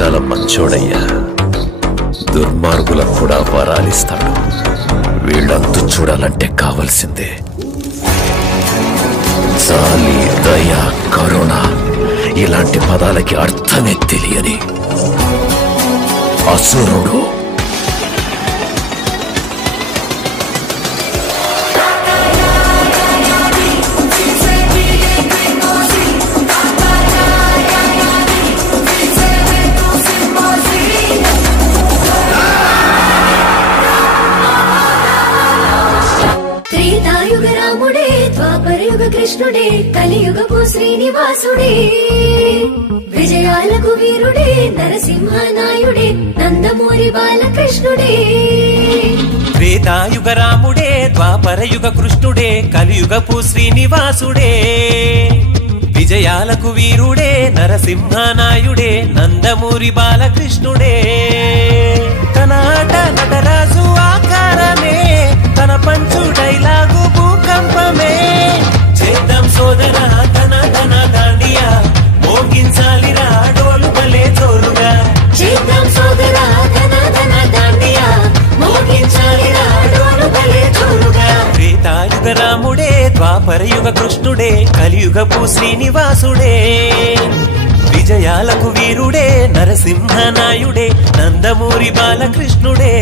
చాలా మంచోడయ్యా. దుర్మార్గులకు కూడా వరాలిస్తాడు. వీళ్ళంతు చూడాలంటే కావలసిందే జాలి, దయ, కరుణ ఇలాంటి పదాలకి అర్థమే తెలియని అసురుడు. త్రేతాయుగ రాముడే, ద్వాపరయుగ కృష్ణుడే, కలియుగపు శ్రీనివాసుడే, విజయాలకు వీరుడే, నరసింహనాయుడే, నందమూరి బాలకృష్ణుడే. త్రేతాయుగ రాముడే, ద్వాపరయుగ కృష్ణుడే, కలియుగపు శ్రీనివాసుడే, విజయాలకు వీరుడే, నరసింహనాయుడే, నందమూరి బాలకృష్ణుడే. తన ఆట నటరాజు ఆకారమే, తన పంచు డైలాగు భూకంపమే. చేద్దాం సోదరా తన తన దాండియా, మోగించాలిరా డోలు భలే జోరుగా. చేద్దాం సోదరా తన తన దాండియా, మోగించాలిరా డోలు భలే జోరుగా. త్రేతాయుగ రాముడే, ద్వాపరయుగ కృష్ణుడే, కలియుగపు శ్రీనివాసుడే, విజయాలకు వీరుడే, నరసింహనాయుడే, నందమూరి బాలకృష్ణుడే.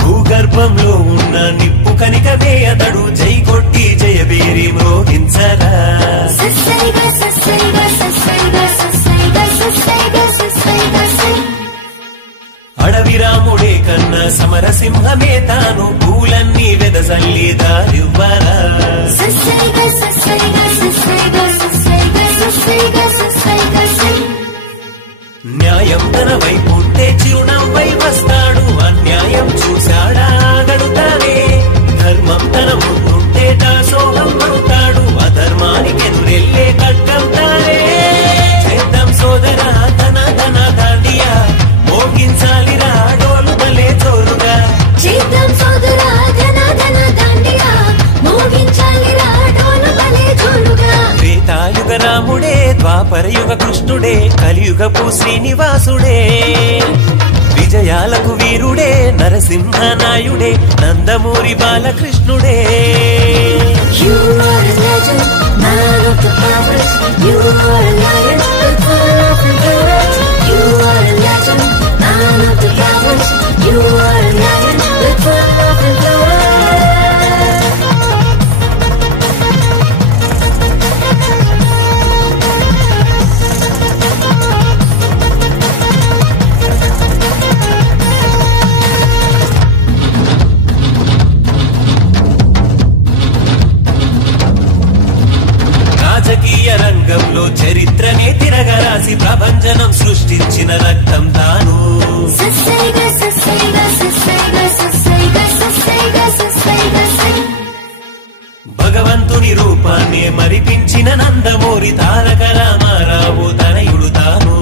భూగర్భంలో ఉన్న నిప్పు కనికనే అతడు, జై కొట్టి జయబేరి మ్రోగించరా. అడవి రాముడే కన్నా సమరసింహమే తాను, పూలన్నీ వెదజల్లి దారివ్వరా. న్యాయం తన వైపుంటే చిరునవ్వై వస్తాడు, అన్యాయం చూశాడా గడుతానే. ధర్మం తన ముందుంటే దాసోహం పడుతాడు, అధర్మానికి ఎదురెళ్ళే ఖడ్గం తానే. చేద్దాం సోదరా తన తన దాండియా, మోగించాలిరా డోలు భలే జోరుగా. చేద్దాం సోదరా ధన ధన దాండియా, మోగించాలిరా డోలు భలే జోరుగా. త్రేతాయుగ రాముడే, ద్వాపరయుగ కృష్ణుడే, కలియుగపు శ్రీనివాసుడే, విజయాలకు వీరుడే, నరసింహనాయుడే, Nandamuri బాలకృష్ణుడే. You are a legend, man of the powers. You are a lion, full of endurance. You are a legend, man of the powers. You are a lion, full of endurance. రాజకీయ రంగంలో చరిత్రనే తిరగరాసి, ప్రభంజనం సృష్టించిన రక్తం తాను. భగవంతుని రూపాన్ని మరిపించిన నందమూరి తారక రామారావు తనయుడు తాను.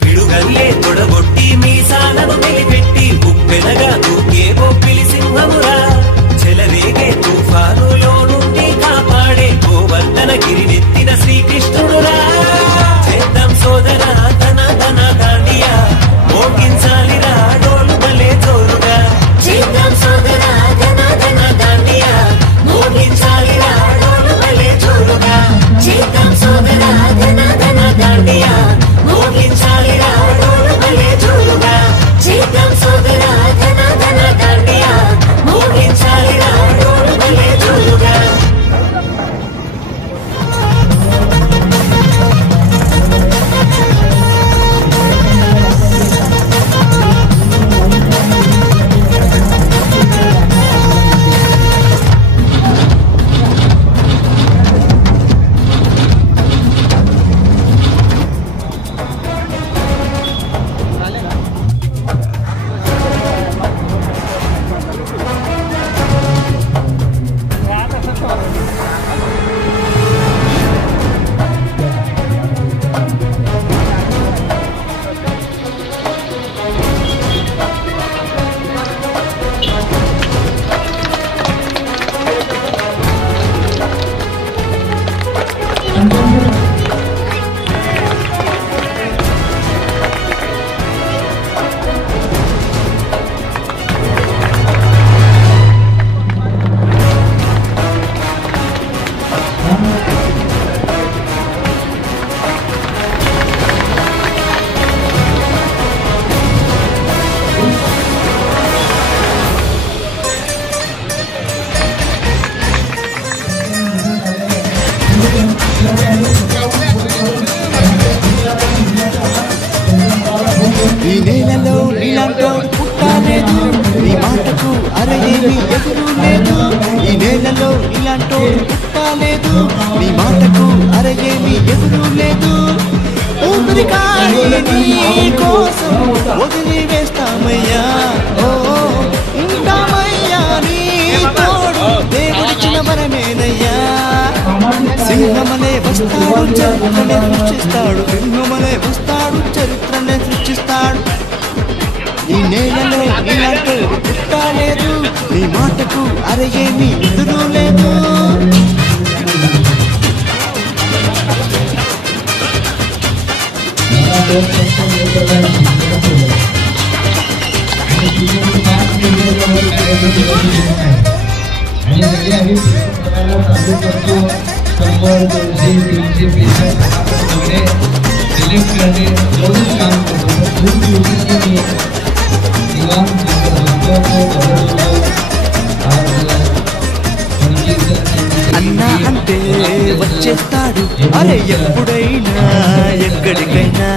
పిడుగల్లే తొడగొట్టి మీసాలను మెలిపెట్టి, ఉప్పెనగా దూకే బొప్పిలి సింహమురా. చెలరేగే తుఫానులో నుండి కాపాడే గోవర్ధన గిరినెత్తిన శ్రీకృష్ణుడురా. చేద్దాం సోదరా తన తన దాండియా, మోగించాలిరా డోలు భలే జోరుగా. చేద్దాం సోదరా ధన ధన దాండియా, ఈ నేలలో నీలాంటోడు పుట్టలేదు, నీ మాటకు అరయేమి ఎదురు లేదు. ఈ నేలలో నీలాంటోడు పుట్టలేదు, నీ మాటకు అరయేమి ఎదురు లేదు. ఊపిరికాయ నీ కోసం వదిలి వేస్తామయ్యా, ఓ ఉంటామయ్యా నీ తోడు, దేవుడిచ్చిన వరమేనయ్యా. సింహమనే వస్తాడు చరిత్రనే సృష్టిస్తాడు, సింహమనే వస్తాడు చరిత్రనే సృష్టిస్తాడు. ఈ నేలలో నీలాంటోడు పుట్టలేదు, నీ మాటకు అరయేమి ఎదురు లేదు. అన్నా అంటే వచ్చేస్తాడు, అరే ఎప్పుడైనా ఎక్కడికైనా.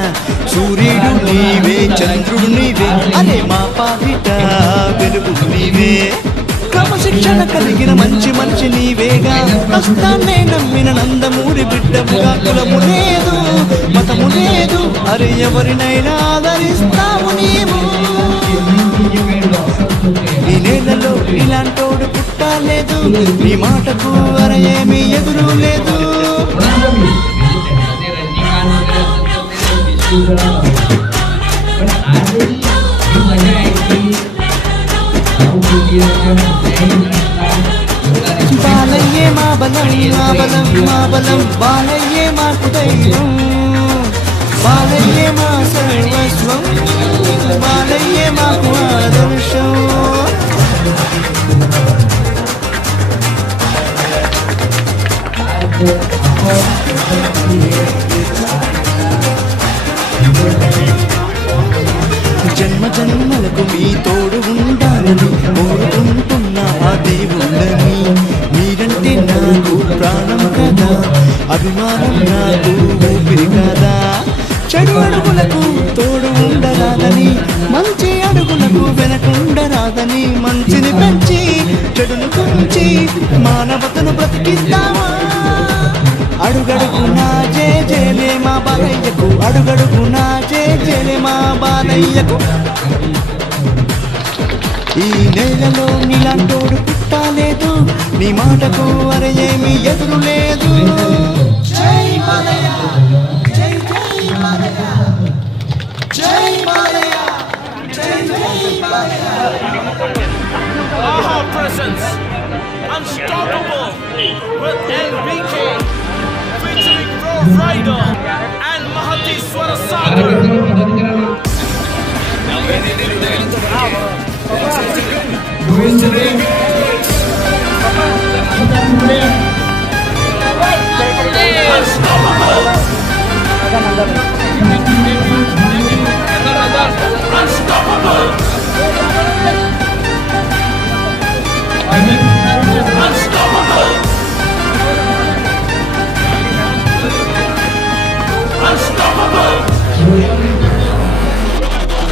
సూర్యుడు నీవే, చంద్రుడు నీవే, అరే మా పాలిట వెలుగు నీవే. క్రమశిక్షణ కలిగిన మంచి మనిషి నీవేగా, హస్తాన్నే నమ్మిన నందమూరి బిడ్డముగా. కులము లేదు, మతము లేదు, అరే ఎవరినైనా ఆదరిస్తావు నీవు. ఈ నేలలో ఇలాంటోడు పుట్టలేదు, నీ మాటకు అరయేమి ఎదురు లేదు. బాలయ్యే మా బలం, మా బలం, మా బలం, బాలయ్యే మాకు ధైర్యం, బాలయ్యే మా సర్వస్వం, బాలయ్యే మాకు ఆదర్శం. జన్మ జన్మలకు మీ తోడు ఉండాలని కోరుకుంటున్నా ఆ దేవుళ్ళని. మీరంటే నాకు ప్రాణం కదా, అభిమానం నాకు ఊపిరి కదా. చెడు అడుగులకు తోడు ఉండరాదని, మంచి అడుగులకు వెనకుండరాదని. మంచిని పెంచి చెడును కుంచి మానవతను బ్రతికిస్తావా. అడుగడుగు నా జయ జయలే మా బాలయ్యకు, అడుగడుగు నా జయ జయలే మా బాలయ్యకు. ఈ నేలలో నీలాంటోడు పుట్టలేదు, నీ మాటకు అరయేమి ఎదురు లేదు. జై బాలయ్య, జై జై బాలయ్య, జై బాలయ్య, జై జై Balayya. Our presence, unstoppable, with LBK, featuring Rough Rider and Mahati Swarasagar.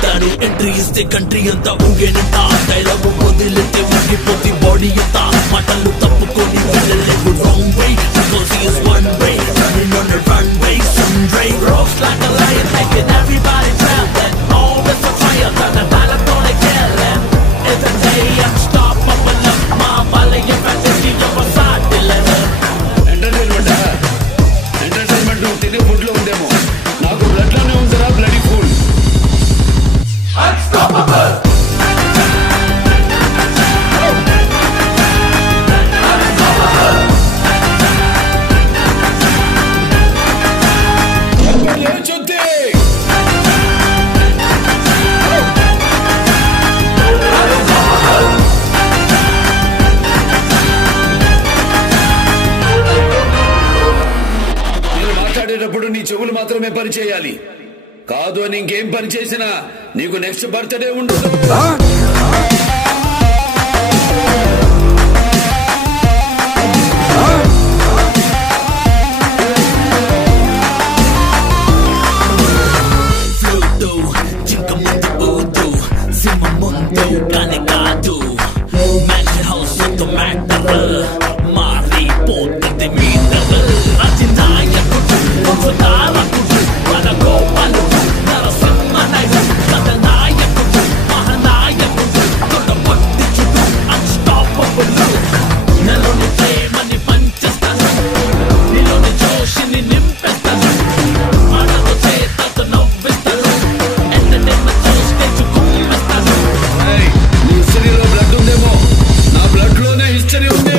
దాని ఎంట్రీ ఇస్తే కంట్రీ అంతా ఊగేనంట. డైలాగు వదిలితే ఊగిపోతే బాడీ అంతా. మాటలు తప్పుకొని వెళ్ళలేవు wrong way, because he is one way, running on the runway. Sunray rocks like a lion, making everybody tremble. Always a fire, tana bala gonna kill him. It's a day unstoppable, ma balaya fantasy of a side level. Entertainment తినే food లో ఉందేమో, నాకు blood లోనే ఉందిరా bloody full. Unstoppable. మాట్లాడేటప్పుడు నీ చెవులు మాత్రమే పని చేయాలి, కాదు అని ఇంకేం పని చేసినా నీకు నెక్స్ట్ బర్త్డే ఉండదు. బెటర్ మారిపోతుంది మీటర్ అతినాయకుడు వంశధారకుడు మన గోపాలుడు నరసింహనాయుడు కథనాయకుడు మహానాయకుడు తొడపట్టిచుడు అన్స్టాపబుల్ నెలోని ప్రేమని పంచేస్తాను నీలోని జోషిని నింపేస్తాను మాటతో చేతతో నవ్విస్తాను ఎంటర్టైన్మెంట్ చూస్తే కుమ్మిస్తాను నీ హిస్టరీలో బ్లడ్ ఉందేమో నా బ్లడ్ లోనే హిస్టరీ ఉంది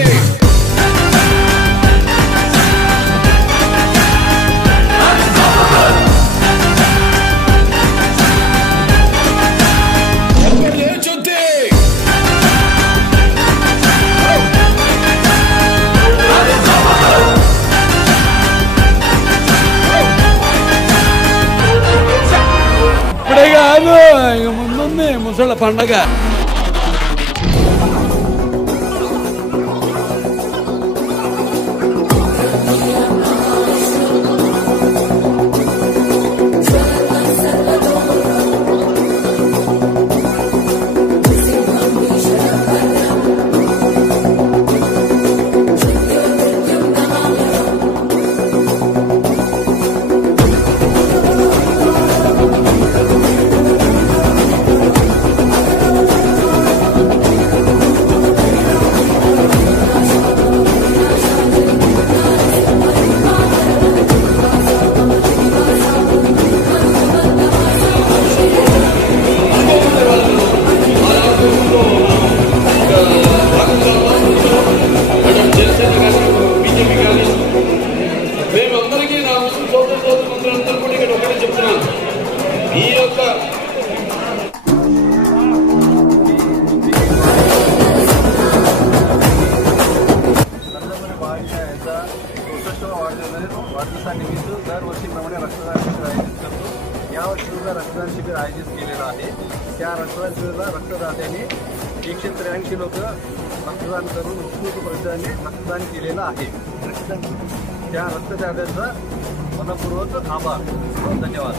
లేచొద్దే ఇప్పుడే కాదు ఇక ముందుంది ముసళ్ళ పండగ. మేమందరికీ నా ముస్లిం సోదరులందరూ కూడా ఇక్కడ ఒకటే చెప్తున్నాను, ఈ యొక్క वाढदिवसानिमित्त दरवर्षीप्रमाणे रक्तदान शिबिर आयोजित करतो. यावर्षी सुद्धा रक्तदान शिबिर आयोजित केलेलं आहे. त्या रक्तदान शिबिराला रक्तदात्यांनी 183 लोक रक्तदान करून उत्स्फूर्त पद्धतीने रक्तदान केलेलं आहे. त्या रक्तदात्यांचा मनपूर्वक आभार. धन्यवाद.